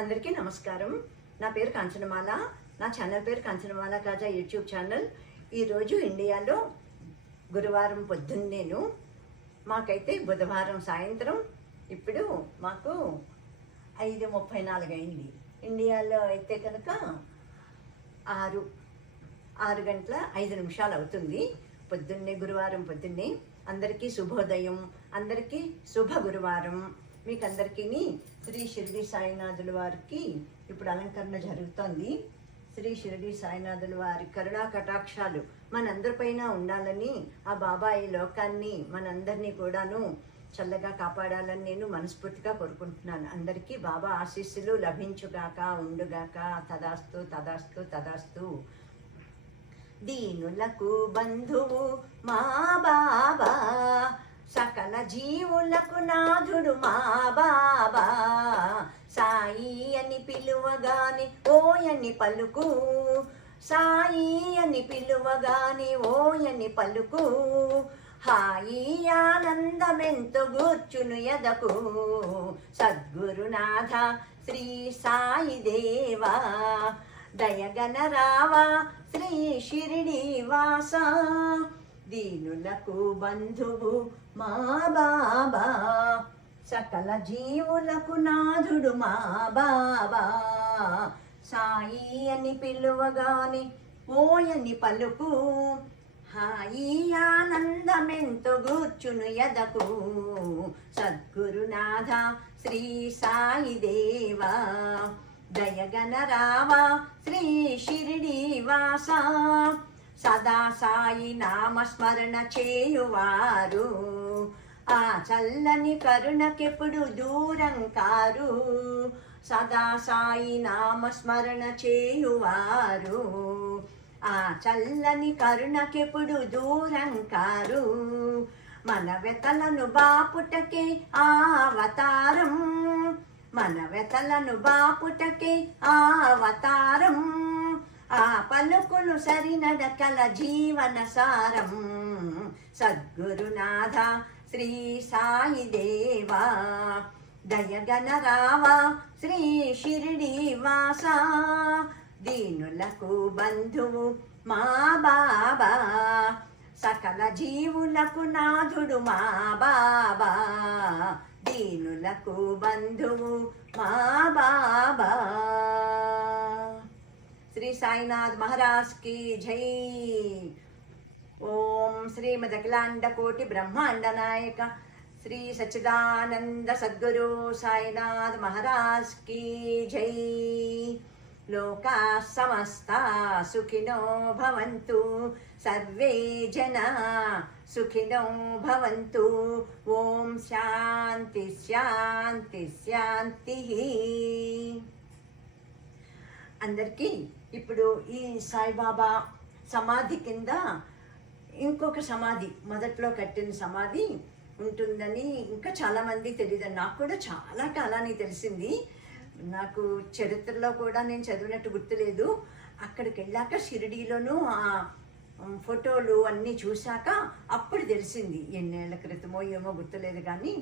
అందరికీ నమస్కారం. నా పేరు కాంచనమాల. నా ఛానల్ పేరు కాంచనమాల కాజా యూట్యూబ్ ఛానల్. ఈరోజు ఇండియాలో గురువారం పొద్దున్నేను మాకైతే బుధవారం సాయంత్రం ఇప్పుడు మాకు ఐదు ముప్పై నాలుగు అయింది. ఇండియాలో అయితే కనుక ఆరు ఆరు గంటల ఐదు నిమిషాలు అవుతుంది. పొద్దున్నే గురువారం పొద్దున్నే అందరికీ శుభోదయం అందరికీ శుభ గురువారం. మీకు అందరికీ శ్రీ షిరిడి సాయినాథుల వారికి ఇప్పుడు అలంకరణ జరుగుతోంది. శ్రీ షిరిడి సాయినాథుల వారి కరుణా కటాక్షాలు మనందరిపైన ఉండాలని ఆ బాబా ఈ లోకాన్ని మనందరినీ కూడాను చల్లగా కాపాడాలని నేను మనస్ఫూర్తిగా కోరుకుంటున్నాను. అందరికీ బాబా ఆశీస్సులు లభించుగాక ఉండుగాక తదాస్తు తదాస్తు తదాస్తు. దీనులకు బంధువు మా బాబా సకల జీవులకు నాథుడు మా బాబా. సాయి అని పిలువగాని ఓయని పలుకు. సాయి అని పిలువగాని ఓయని పలుకు. హాయి ఆనందమెంతో గూర్చును ఎదకు. సద్గురునాథ శ్రీ సాయి దేవా. దయగన రావా శ్రీ షిరిడి వాసా దీనులకు బంధువు మా బాబా. సకల జీవులకు నాథుడు మా బాబా. సాయి అని పిలువగాని ఓయని పలుకు. హాయి ఆనందమెంతో గూర్చును ఎదకు. సద్గురునాథ శ్రీ సాయి దేవా. దయగన రావా శ్రీ షిరిడి వాసా. సదా సాయి నామస్మరణ చేయువారు. ఆ చల్లని కరుణకెప్పుడు దూరం కారు. సదా సాయి నామస్మరణ చేయువారు. ఆ చల్లని కరుణకెప్పుడు దూరం కారు. మన వెతలను బాపుటకే ఆ అవతారం. మన వెతలను బాపుటకే ఆ అవతారం. పలుకును సరినడకల జీవన సారం. సద్గురునాథ శ్రీ సాయి దేవా. దయగన రావా శ్రీ షిరిడి వాస. దీనులకు బంధువు మా బాబా. సకల జీవులకు నాథుడు మా బాబా. దీనులకు బంధువు మా బాబా. శ్రీ సాయినాథ్ మహారాజ్కి జై. ఓం శ్రీమద్ అఖిలాండ కోటి బ్రహ్మాండ నాయక శ్రీ సచ్చిదానంద సద్గురు సాయినాథ్ మహారాజ్కి జై. లోకా సమస్త సుఖినో భవంతు. సర్వే జనా సుఖినో భవంతు. ఓం శాంతి శాంతి శాంతి. అందరికీ ఇప్పుడు ఈ సాయిబాబా సమాధి కింద ఇంకొక సమాధి మొదట్లో కట్టిన సమాధి ఉంటుందని ఇంకా చాలామంది తెలియదు నాకు కూడా చాలా కాలానికి తెలిసింది. నాకు చరిత్రలో కూడా నేను చదివినట్టు గుర్తులేదు. అక్కడికి వెళ్ళాక షిరిడీలోనూ ఆ ఫోటోలు అన్నీ చూశాక అప్పుడు తెలిసింది. ఎన్నేళ్ళ క్రితమో ఏమో గుర్తులేదు కానీ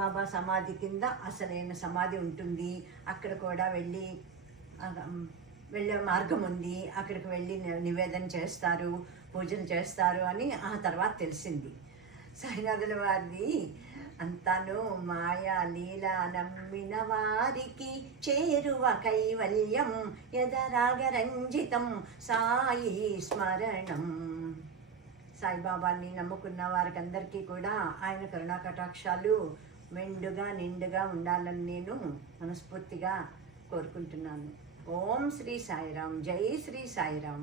బాబా సమాధి కింద అసలైన సమాధి ఉంటుంది. అక్కడ కూడా వెళ్ళి వెళ్ళే మార్గం ఉంది అక్కడికి వెళ్ళి నివేదన చేస్తారు పూజలు చేస్తారు అని ఆ తర్వాత తెలిసింది. సాయినాథుల వారిది అంతాను మాయా లీల నమ్మిన వారికి చేరువ కైవల్యం యదరాగరంజితం సాయి స్మరణం. సాయిబాబాని నమ్ముకున్న వారికి అందరికీ కూడా ఆయన కరుణా కటాక్షాలు మెండుగా నిండుగా ఉండాలని నేను మనస్ఫూర్తిగా కోరుకుంటున్నాను. ఓం శ్రీ సాయిరాం జై శ్రీ సాయిరాం